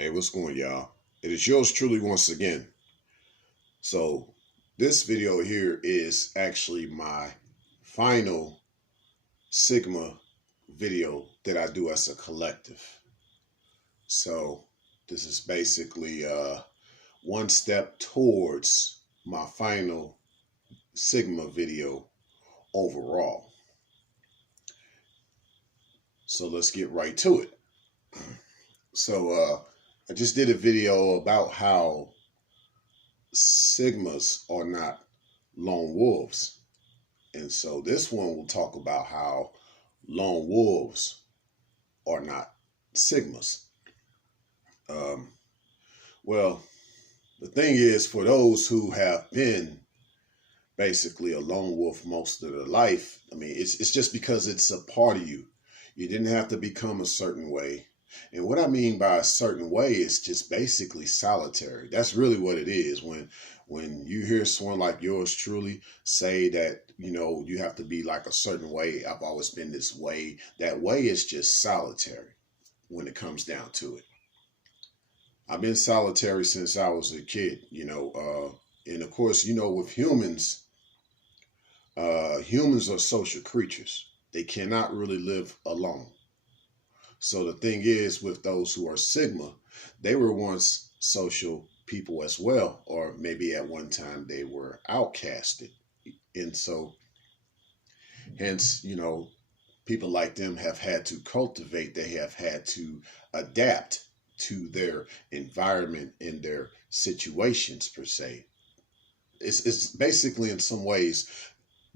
Hey, what's going, y'all? It is yours truly once again. So, this video here is actually my final Sigma video that I do as a collective. So, this is basically one step towards my final Sigma video overall. So, let's get right to it. So, I just did a video about how Sigmas are not lone wolves. And so this one will talk about how lone wolves are not Sigmas. Um, well, the thing is, for those who have been basically a lone wolf most of their life, I mean, it's just because it's a part of you. You didn't have to become a certain way. And what I mean by a certain way is just basically solitary. That's really what it is. When you hear someone like yours truly say that, you have to be like a certain way. I've always been this way. That way is just solitary when it comes down to it. I've been solitary since I was a kid, and of course, with humans, humans are social creatures. They cannot really live alone. So the thing is, with those who are Sigma, they were once social people as well, or maybe at one time they were outcasted. And so, hence, people like them have had to cultivate, they have had to adapt to their environment and their situations, per se. It's basically, in some ways,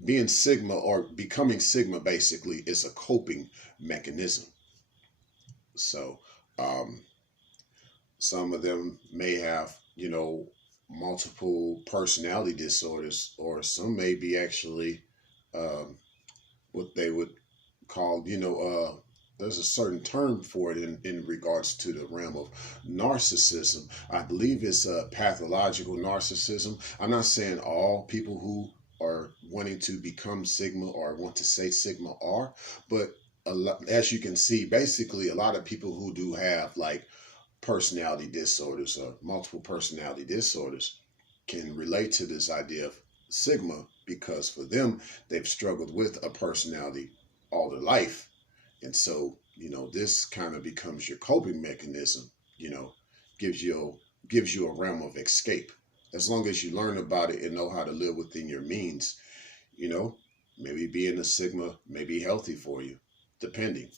being Sigma or becoming Sigma basically is a coping mechanism. So, some of them may have, multiple personality disorders, or some may be actually what they would call, there's a certain term for it in regards to the realm of narcissism. I believe it's a pathological narcissism. I'm not saying all people who are wanting to become Sigma or want to say Sigma are, but as you can see, basically a lot of people who do have like personality disorders or multiple personality disorders can relate to this idea of Sigma, because for them, they've struggled with a personality all their life. And so, this kind of becomes your coping mechanism, you know, gives you a realm of escape. As long as you learn about it and know how to live within your means, you know, maybe being a Sigma may be healthy for you, depending.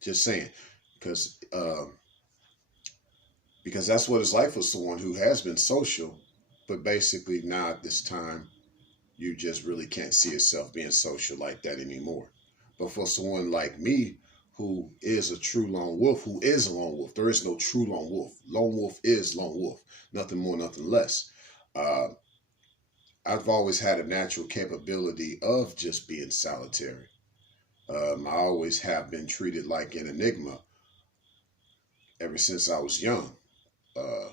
Just saying, because because that's what it's like for someone who has been social, but basically now at this time you just really can't see yourself being social like that anymore. But for someone like me, who is a true lone wolf, who is a lone wolf, there is no true lone wolf. Lone wolf is lone wolf, nothing more, nothing less. Uh, I've always had a natural capability of just being solitary. I always have been treated like an enigma ever since I was young. Uh,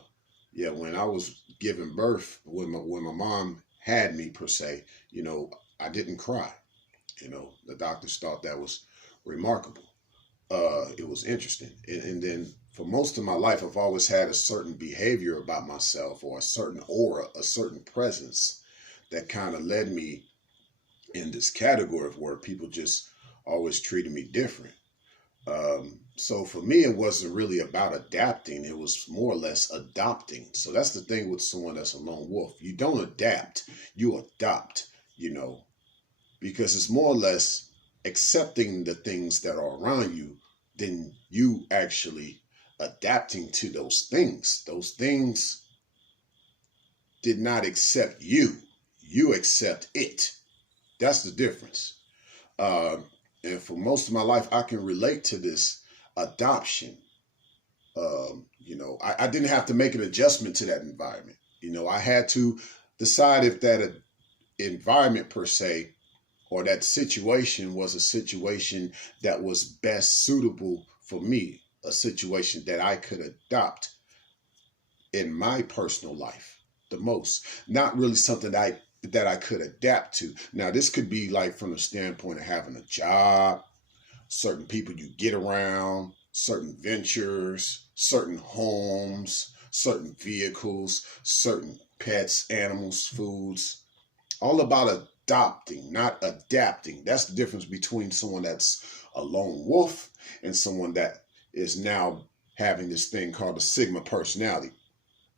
yeah, when I was giving birth, when my mom had me per se, I didn't cry. The doctors thought that was remarkable. It was interesting, and then for most of my life, I've always had a certain behavior about myself, or a certain aura, a certain presence that kind of led me in this category of where people just always treated me different. So for me, it wasn't really about adapting. It was more or less adopting. So that's the thing with someone that's a lone wolf. You don't adapt, you adopt, because it's more or less accepting the things that are around you than you actually adapting to those things. Those things did not accept you. You accept it. That's the difference. Uh, and for most of my life, I can relate to this adoption. I didn't have to make an adjustment to that environment. I had to decide if that environment per se, or that situation, was a situation that was best suitable for me, a situation that I could adopt in my personal life the most. Not really something that I could adapt to. Now, this could be like from the standpoint of having a job, certain people you get around, certain ventures, certain homes, certain vehicles, certain pets, animals, foods. All about adopting, not adapting. That's the difference between someone that's a lone wolf and someone that is now having this thing called a Sigma personality,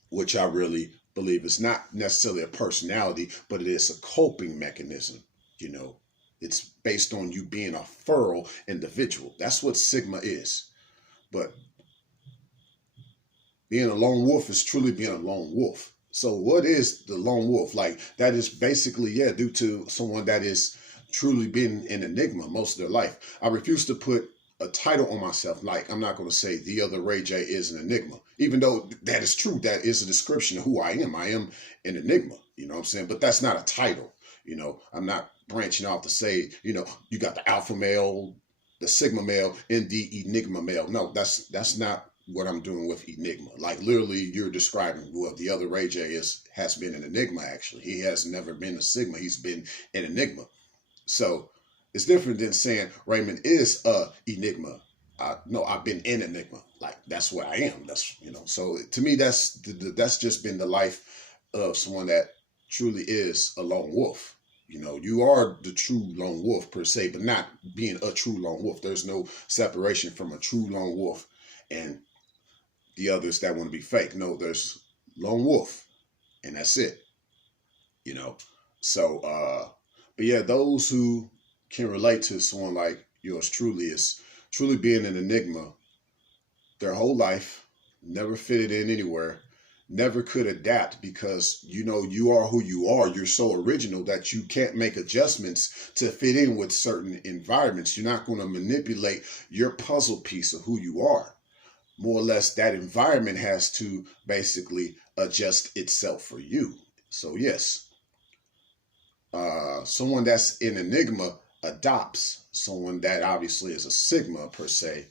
which I really believe is not necessarily a personality, but it is a coping mechanism. You know, it's based on you being a feral individual. That's what Sigma is. But being a lone wolf is truly being a lone wolf. So what is the lone wolf? Like that is basically, yeah, due to someone that is truly been an enigma most of their life. I refuse to put a title on myself. Like I'm not going to say the other Ray J is an enigma, even though that is true. That is a description of who I am. I am an enigma, you know what I'm saying? But that's not a title. You know, I'm not branching off to say, you know, you got the alpha male, the sigma male, and the enigma male. No, that's not what I'm doing with enigma. Like literally you're describing, well, the other Ray J has been an enigma. Actually, he has never been a sigma. He's been an enigma. So it's different than saying Raymond is a enigma. No, I've been in enigma. Like that's where I am. That's, you know. So to me, that's just been the life of someone that truly is a lone wolf. You know, you are the true lone wolf per se, but not being a true lone wolf. There's no separation from a true lone wolf and the others that want to be fake. No, there's lone wolf, and that's it. You know. So, but yeah, those who can relate to someone like yours truly is truly being an enigma their whole life, never fitted in anywhere, never could adapt because you know you are who you are. You're so original that you can't make adjustments to fit in with certain environments. You're not going to manipulate your puzzle piece of who you are. More or less, that environment has to basically adjust itself for you. So yes, someone that's an enigma adopts. Someone that obviously is a sigma per se,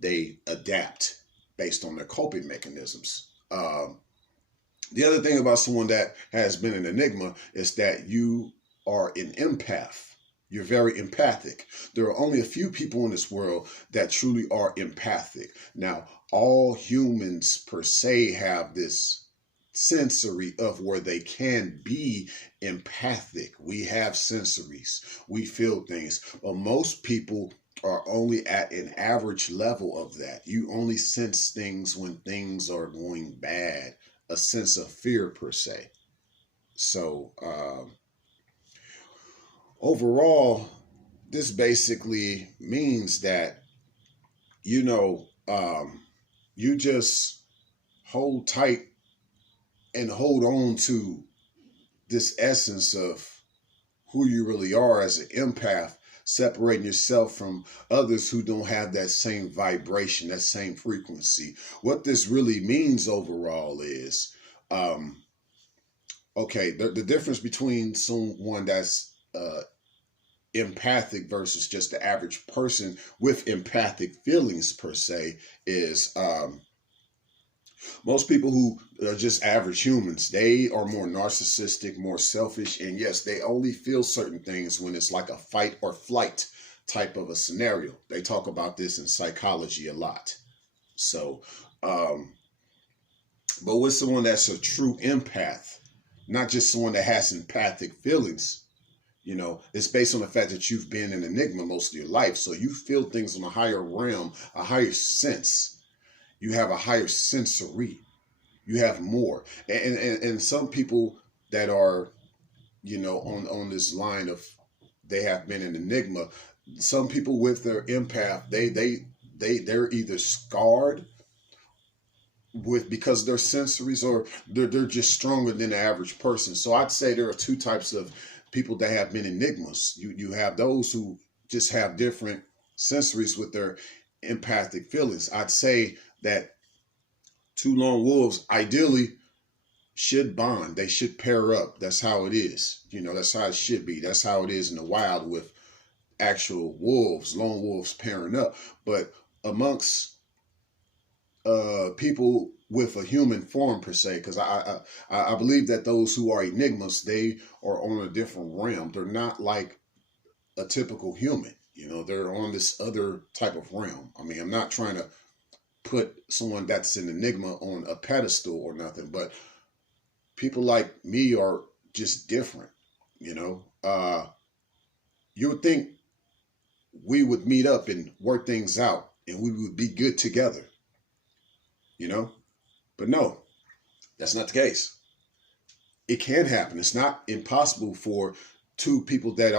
they adapt based on their coping mechanisms. The other thing about someone that has been an enigma is that you are an empath. You're very empathic. There are only a few people in this world that truly are empathic. Now, all humans per se have this sensory of where they can be empathic. We have sensories. We feel things. But most people are only at an average level of that. You only sense things when things are going bad, a sense of fear per se. So overall, this basically means that, you know, you just hold tight and hold on to this essence of who you really are as an empath, separating yourself from others who don't have that same vibration, that same frequency. What this really means overall is, okay, the difference between someone that's empathic versus just the average person with empathic feelings per se is most people who are just average humans, they are more narcissistic, more selfish, and yes, they only feel certain things when it's like a fight or flight type of a scenario. They talk about this in psychology a lot. So, but with someone that's a true empath, not just someone that has empathic feelings, you know, it's based on the fact that you've been an enigma most of your life. So you feel things on a higher realm, a higher sense. You have a higher sensory. You have more. And some people that are, you know, on this line of they have been an enigma, some people with their empath, they're either scarred with because they're sensories or they're just stronger than the average person. So I'd say there are two types of people that have been enigmas. You have those who just have different sensories with their empathic feelings. I'd say that two lone wolves ideally should bond. They should pair up. That's how it is. You know, that's how it should be. That's how it is in the wild with actual wolves, lone wolves pairing up. But amongst people with a human form per se, because I believe that those who are enigmas, they are on a different realm. They're not like a typical human. You know, they're on this other type of realm. I mean, I'm not trying to put someone that's an enigma on a pedestal or nothing, but people like me are just different, you know. You would think we would meet up and work things out and we would be good together, you know, but no, that's not the case. It can happen. It's not impossible for two people that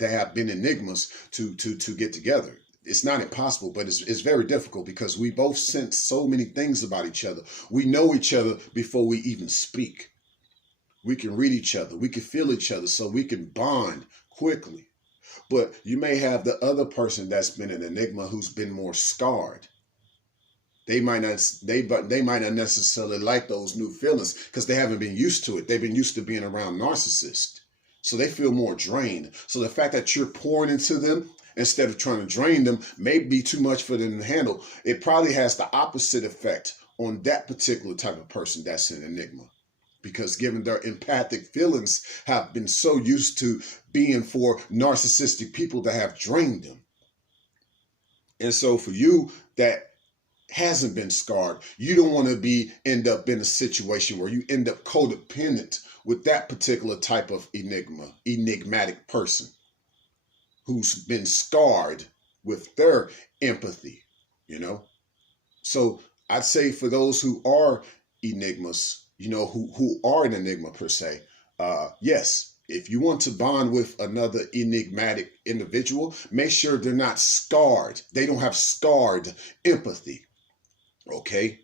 have been enigmas to get together. It's not impossible, but it's very difficult because we both sense so many things about each other. We know each other before we even speak. We can read each other. We can feel each other, so we can bond quickly. But you may have the other person that's been an enigma who's been more scarred. They might not necessarily like those new feelings because they haven't been used to it. They've been used to being around narcissists. So they feel more drained. So the fact that you're pouring into them instead of trying to drain them may be too much for them to handle. It probably has the opposite effect on that particular type of person that's an enigma. Because given their empathic feelings have been so used to being for narcissistic people that have drained them. And so for you that hasn't been scarred, you don't want to end up in a situation where you end up codependent with that particular type of enigmatic person who's been scarred with their empathy, you know? So I'd say for those who are enigmas, you know, who are an enigma per se, yes, if you want to bond with another enigmatic individual, make sure they're not scarred. They don't have scarred empathy. Okay,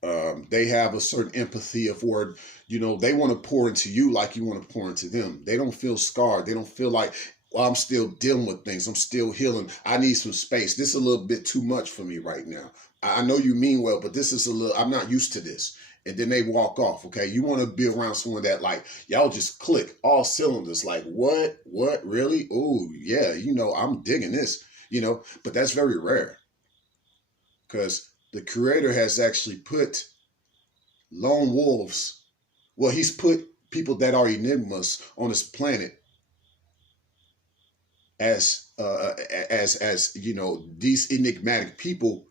they have a certain empathy of where, you know, they want to pour into you like you want to pour into them. They don't feel scarred. They don't feel like, well, I'm still dealing with things. I'm still healing. I need some space. This is a little bit too much for me right now. I know you mean well, but this is I'm not used to this. And then they walk off, okay? You want to be around someone that, like, y'all just click, all cylinders, like, what, really? Oh, yeah, you know, I'm digging this, you know, but that's very rare because the creator has actually put lone wolves, well, he's put people that are enigmas on this planet as you know, these enigmatic people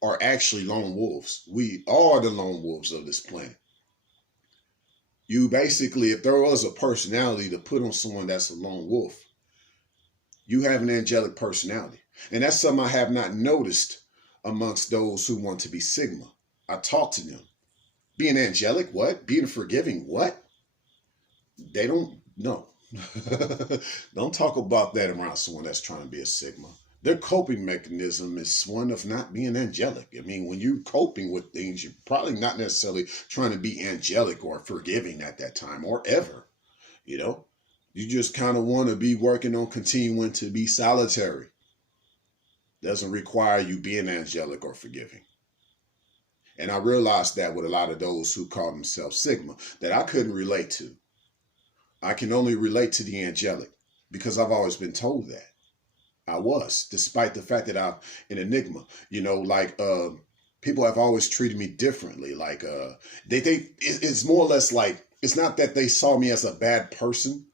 are actually lone wolves. We are the lone wolves of this planet. You basically, if there was a personality to put on someone that's a lone wolf, you have an angelic personality. And that's something I have not noticed amongst those who want to be Sigma. I talk to them. Being angelic, what? Being forgiving, what? They don't know. Don't talk about that around someone that's trying to be a Sigma. Their coping mechanism is one of not being angelic. I mean, when you're coping with things, you're probably not necessarily trying to be angelic or forgiving at that time or ever. You know, you just kind of want to be working on continuing to be solitary. Doesn't require you being angelic or forgiving. And I realized that with a lot of those who call themselves Sigma, that I couldn't relate to. I can only relate to the angelic because I've always been told that. I was, despite the fact that I'm an enigma, you know, like, people have always treated me differently. Like, it's more or less like, it's not that they saw me as a bad person,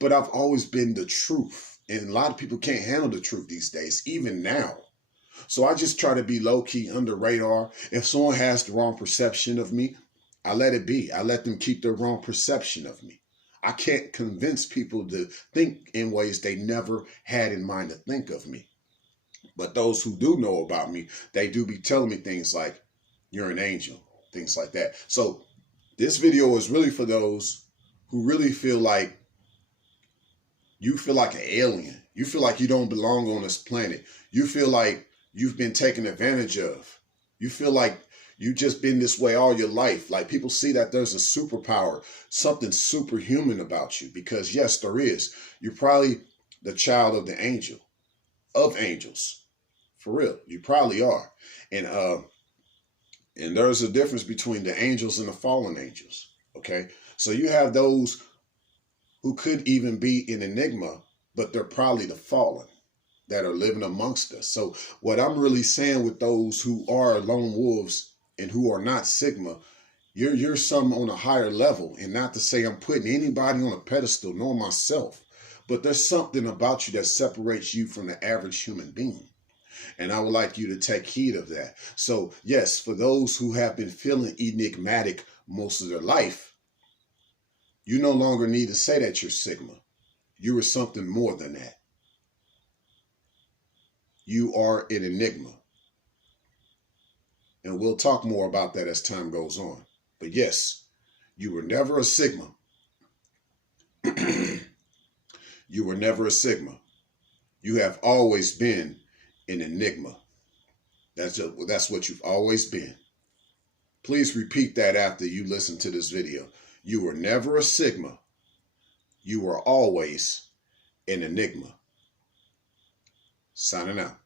but I've always been the truth. And a lot of people can't handle the truth these days, even now. So I just try to be low key under radar. If someone has the wrong perception of me, I let it be. I let them keep their wrong perception of me. I can't convince people to think in ways they never had in mind to think of me. But those who do know about me, they do be telling me things like, you're an angel, things like that. So this video is really for those who really feel like you feel like an alien. You feel like you don't belong on this planet. You feel like you've been taken advantage of. You feel like you've just been this way all your life. Like, people see that there's a superpower, something superhuman about you, because yes, there is. You're probably the child of the angel, of angels. For real, you probably are. And there's a difference between the angels and the fallen angels. Okay. So you have those who could even be an enigma, but they're probably the fallen that are living amongst us. So what I'm really saying with those who are lone wolves and who are not Sigma, you're some on a higher level. And not to say I'm putting anybody on a pedestal, nor myself, but there's something about you that separates you from the average human being. And I would like you to take heed of that. So, yes, for those who have been feeling enigmatic most of their life, you no longer need to say that you're Sigma. You are something more than that. You are an enigma. And we'll talk more about that as time goes on. But yes, you were never a Sigma. You were never a Sigma. You have always been an enigma. That's what you've always been. Please repeat that after you listen to this video. You were never a Sigma. You were always an enigma. Signing out.